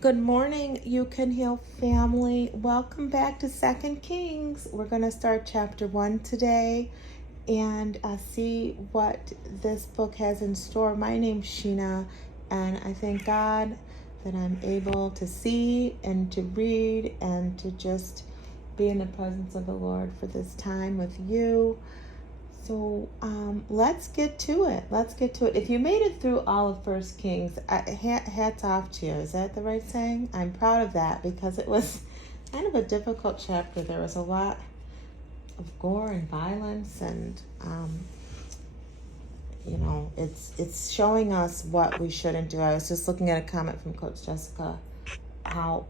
Good morning, You Can Heal family. Welcome back to Second Kings. We're going to start chapter 1 today and see what this book has in store. My name's Shena, and I thank God that I'm able to see and to read and to just be in the presence of the Lord for this time with you. So let's get to it. If you made it through all of First Kings, hats off to you. Is that the right saying? I'm proud of that because it was kind of a difficult chapter. There was a lot of gore and violence, and it's showing us what we shouldn't do. I was just looking at a comment from Coach Jessica, how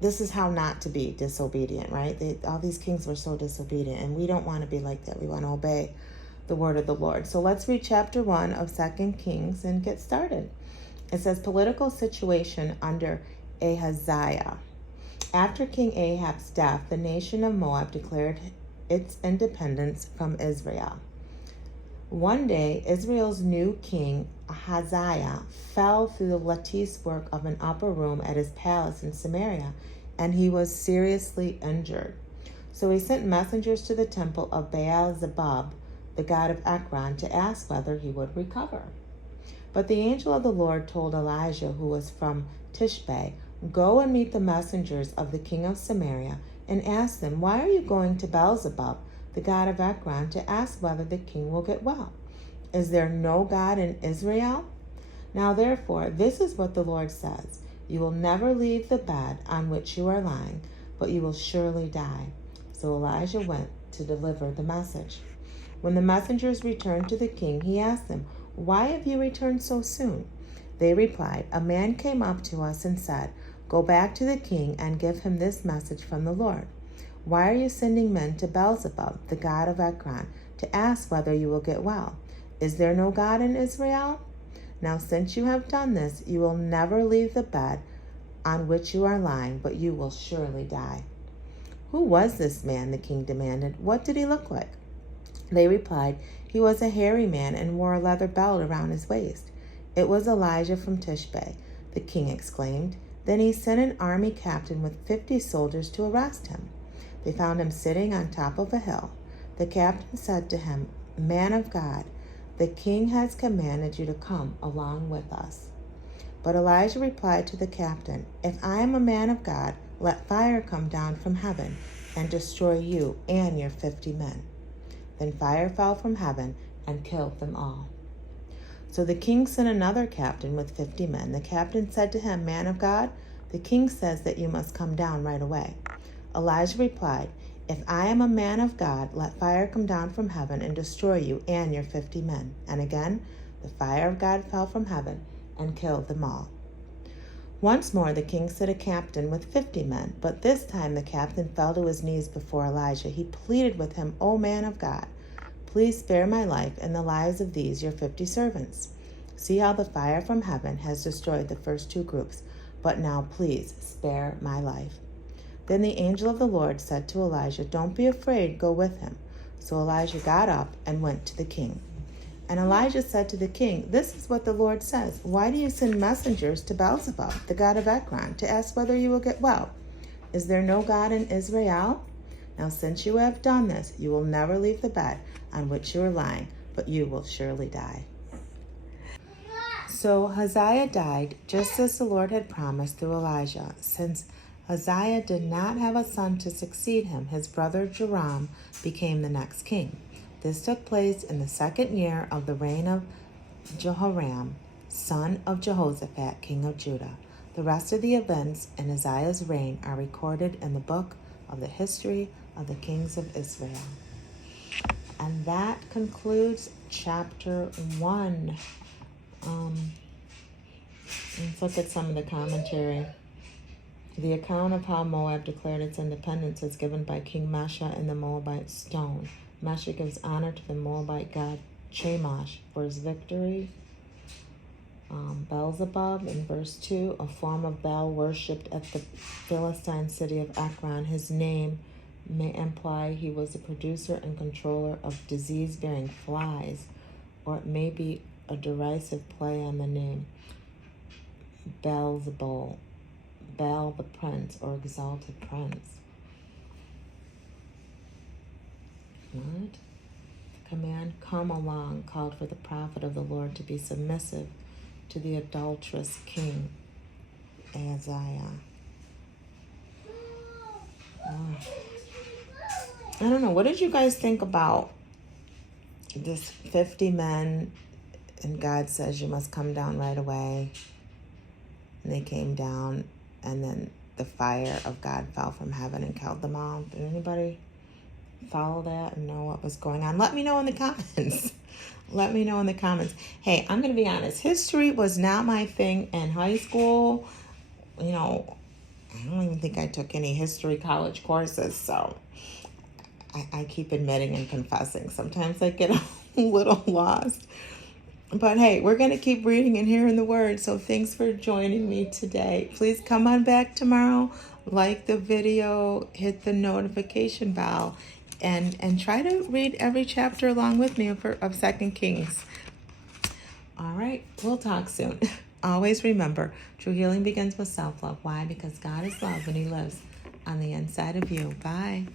this is how not to be disobedient, right? All these kings were so disobedient, and we don't want to be like that. We want to obey the word of the Lord. So let's read chapter 1 of 2 Kings and get started. It says, political situation under Ahaziah. After King Ahab's death, the nation of Moab declared its independence from Israel. One day, Israel's new king, Ahaziah, fell through the lattice work of an upper room at his palace in Samaria, and he was seriously injured. So he sent messengers to the temple of Baal-zebub, the god of Ekron, to ask whether he would recover. But the angel of the Lord told Elijah, who was from Tishbe, "Go and meet the messengers of the king of Samaria and ask them, 'Why are you going to Baal-zebub, the god of Ekron, to ask whether the king will get well? Is there no God in Israel? Now therefore, this is what the Lord says. You will never leave the bed on which you are lying, but you will surely die.'" So Elijah went to deliver the message. When the messengers returned to the king, he asked them, "Why have you returned so soon?" They replied, "A man came up to us and said, 'Go back to the king and give him this message from the Lord. Why are you sending men to Beelzebub, the god of Ekron, to ask whether you will get well? Is there no God in Israel? Now since you have done this, you will never leave the bed on which you are lying, but you will surely die.'" "Who was this man?" the king demanded. "What did he look like?" They replied, "He was a hairy man and wore a leather belt around his waist." "It was Elijah from Tishbe," the king exclaimed. Then he sent an army captain with 50 soldiers to arrest him. They found him sitting on top of a hill. The captain said to him, "Man of God, the king has commanded you to come along with us." But Elijah replied to the captain, "If I am a man of God, let fire come down from heaven and destroy you and your 50 men." Then fire fell from heaven and killed them all. So the king sent another captain with 50 men. The captain said to him, "Man of God, the king says that you must come down right away." Elijah replied, "If I am a man of God, let fire come down from heaven and destroy you and your 50 men. And again, the fire of God fell from heaven and killed them all. Once more the king sent a captain with 50 men, but this time the captain fell to his knees before Elijah. He pleaded with him, "O man of God, please spare my life and the lives of these your 50 servants. See how the fire from heaven has destroyed the first 2 groups, but now please spare my life." Then the angel of the Lord said to Elijah, "Don't be afraid, go with him." So Elijah got up and went to the king. And Elijah said to the king, "This is what the Lord says. Why do you send messengers to Beelzebub, the god of Ekron, to ask whether you will get well? Is there no God in Israel? Now since you have done this, you will never leave the bed on which you are lying, but you will surely die." So Ahaziah died, just as the Lord had promised through Elijah. Since Ahaziah did not have a son to succeed him, his brother Joram became the next king. This took place in the 2nd year of the reign of Jehoram, son of Jehoshaphat, king of Judah. The rest of the events in Uzziah's reign are recorded in the book of the history of the kings of Israel. And that concludes chapter 1. Let's look at some of the commentary. The account of how Moab declared its independence is given by King Mesha in the Moabite stone. Mesha gives honor to the Moabite god Chemosh for his victory. Beelzebub in verse 2, a form of Baal worshipped at the Philistine city of Ekron. His name may imply he was the producer and controller of disease-bearing flies, or it may be a derisive play on the name Beelzebul, Baal the prince, or exalted prince. What? The command, come along, called for the prophet of the Lord to be submissive to the adulterous king Ahaziah. Oh. I don't know. What did you guys think about this 50 men, and God says you must come down right away? And they came down, and then the fire of God fell from heaven and killed them all. Did anybody follow that and know what was going on? Let me know in the comments. Let me know in the comments. Hey, I'm going to be honest. History was not my thing in high school. You know, I don't even think I took any history college courses, so I keep admitting and confessing. Sometimes I get a little lost. But hey, we're going to keep reading and hearing the word. So thanks for joining me today. Please come on back tomorrow. Like the video, hit the notification bell, and try to read every chapter along with me of 2 Kings. All right, we'll talk soon. Always remember, true healing begins with self-love. Why? Because God is love and He lives on the inside of you. Bye.